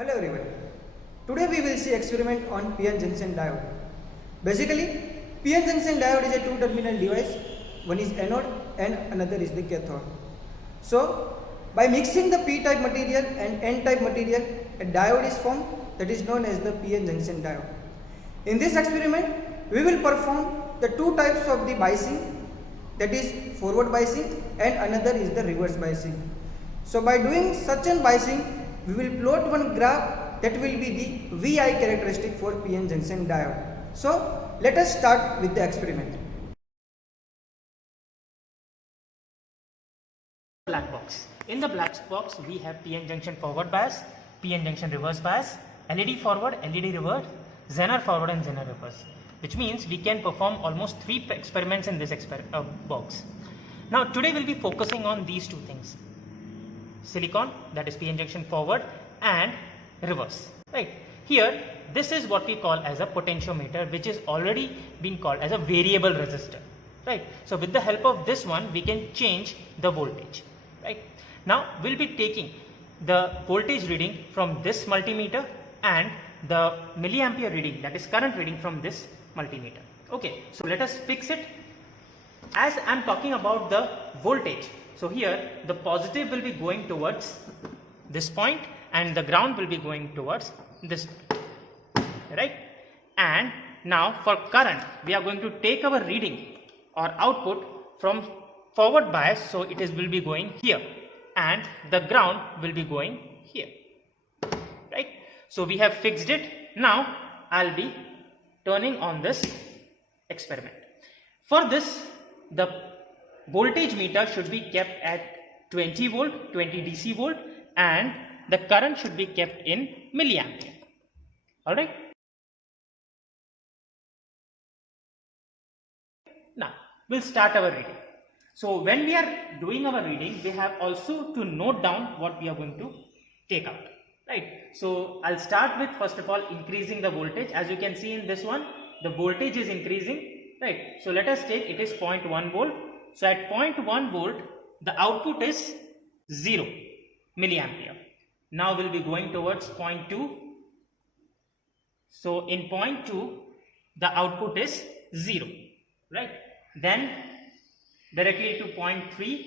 Hello everyone. Today we will see experiment on PN junction diode. Basically, PN junction diode is a two-terminal device. One is anode and another is the cathode. So, by mixing the P-type material and N-type material, a diode is formed that is known as the PN junction diode. In this experiment, we will perform the two types of the biasing, that is forward biasing, and another is the reverse biasing. So, by doing such an biasing, we will plot one graph that will be the VI characteristic for PN junction diode. So, let us start with the experiment. Black box. In the black box, we have PN junction forward bias, PN junction reverse bias, LED forward, LED reverse, Zener forward and Zener reverse, which means we can perform almost 3 experiments in this box. Now today we'll be focusing on these two things: silicon, that is PN junction forward, and reverse. Right here, this is what we call as a potentiometer, which is already been called as a variable resistor. Right. So with the help of this one, we can change the voltage. Right. Now we'll be taking the voltage reading from this multimeter and the milliampere reading, that is current reading, from this multimeter. Okay. So let us fix it. As I am talking about the voltage, so here the positive will be going towards this point and the ground will be going towards this point, right? And now for current, we are going to take our reading or output from forward bias, so it will be going here, and the ground will be going here, right? So we have fixed it. Now I'll be turning on this experiment. For this, the voltage meter should be kept at 20 volt, 20 DC volt, and the current should be kept in milliampere. Alright. Now we'll start our reading. So when we are doing our reading, we have also to note down what we are going to take out. Right. So I'll start with, first of all, increasing the voltage. As you can see in this one, the voltage is increasing. Right. So let us take, it is 0.1 volt. So at 0.1 volt, the output is 0 milliampere. Now we'll be going towards 0.2. So in 0.2, the output is 0. Right. Then directly to 0.3.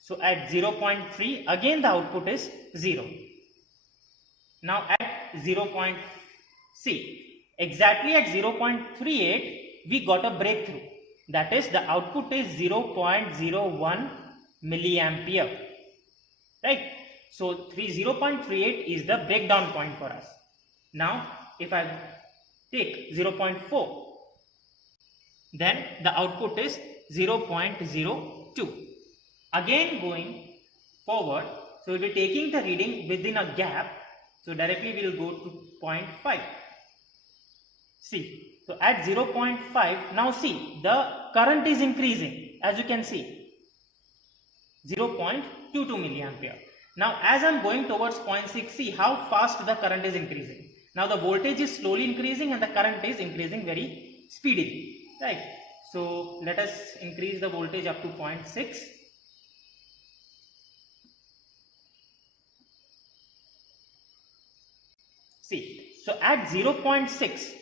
So at 0.3, again the output is 0. Now at 0. See, exactly at 0.38, we got a breakthrough. That is, the output is 0.01 milliampere. Right. So 0.38 is the breakdown point for us. Now if I take 0.4, then the output is 0.02. Again going forward, so we will be taking the reading within a gap. So directly we will go to 0.5. See, so at 0.5, now see, the current is increasing, as you can see, 0.22 milliampere. Now as I am going towards 0.6, see how fast the current is increasing. Now the voltage is slowly increasing and the current is increasing very speedily. Right. So let us increase the voltage up to 0.6. See, so at 0.6,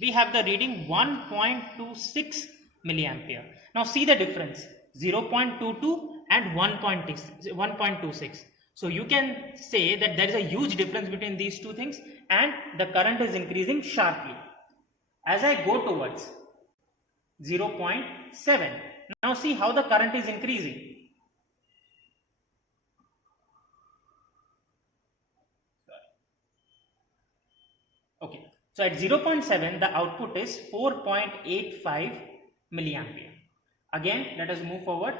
we have the reading 1.26 milliampere. Now see the difference, 0.22 and 1.26. So you can say that there is a huge difference between these two things, and the current is increasing sharply. As I go towards 0.7, now see how the current is increasing. Okay, so at 0.7, the output is 4.85 milliampere. Again, let us move forward.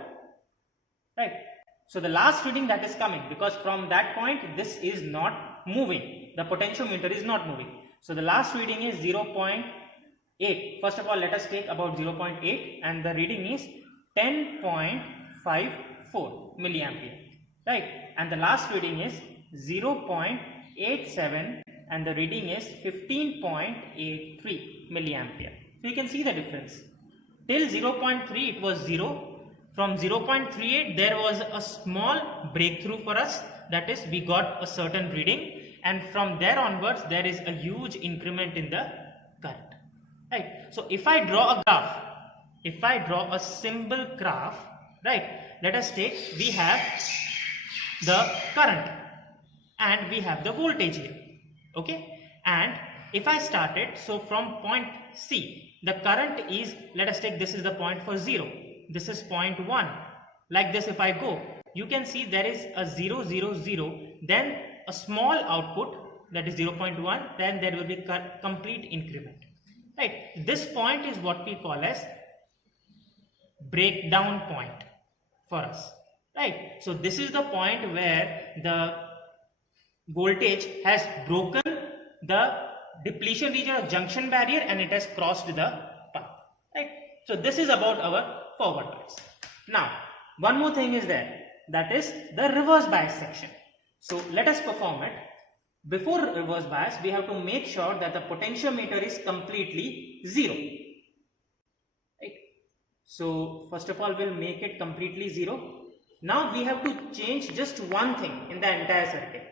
Right. So the last reading that is coming, because from that point this is not moving, the potentiometer is not moving. So the last reading is 0.8. First of all, let us take about 0.8, and the reading is 10.54 milliampere. Right. And the last reading is 0.87, and the reading is 15.83 milliampere. So you can see the difference. Till 0.3 it was 0. From 0.38 there was a small breakthrough for us, that is we got a certain reading, and from there onwards there is a huge increment in the current, right? So if I draw a graph, if I draw a simple graph, right, let us take, we have the current and we have the voltage here, okay, and if I start it, so from point C, the current is, let us take, this is the point for 0, this is point 1, like this. If I go, you can see there is a 0 0 0, then a small output, that is 0.1, then there will be complete increment, right? This point is what we call as breakdown point for us, right? So this is the point where the voltage has broken the depletion region or junction barrier and it has crossed the path, right? So this is about our forward bias. Now one more thing is there, that is the reverse bias section. So let us perform it. Before reverse bias, we have to make sure that the potentiometer is completely 0, right? So first of all, we'll make it completely 0. Now we have to change just one thing in the entire circuit,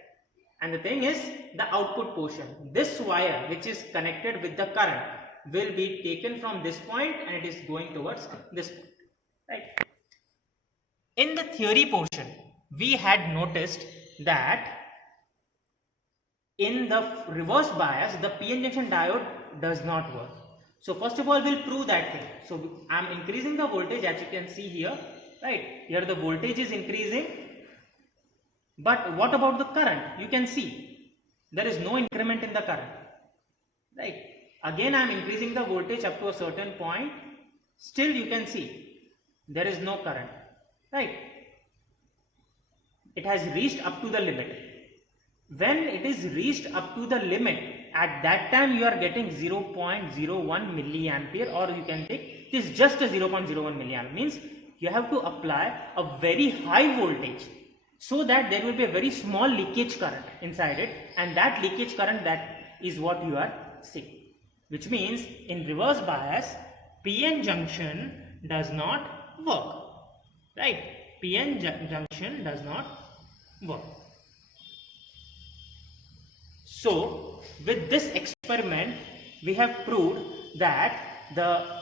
and the thing is the output portion. This wire which is connected with the current will be taken from this point and it is going towards this point, right? In the theory portion, we had noticed that in the reverse bias, the PN junction diode does not work. So first of all, we'll prove that thing. So I'm increasing the voltage, as you can see here, right? Here the voltage is increasing. But what about the current? You can see there is no increment in the current, right? Again, I am increasing the voltage up to a certain point. Still you can see there is no current, right? It has reached up to the limit. When it is reached up to the limit, at that time you are getting 0.01 milliampere, or you can take it is just a 0.01 milliampere. Means you have to apply a very high voltage so that there will be a very small leakage current inside it, and that leakage current, that is what you are seeing. Which means in reverse bias, PN junction does not work, right? PN junction does not work. So with this experiment, we have proved that the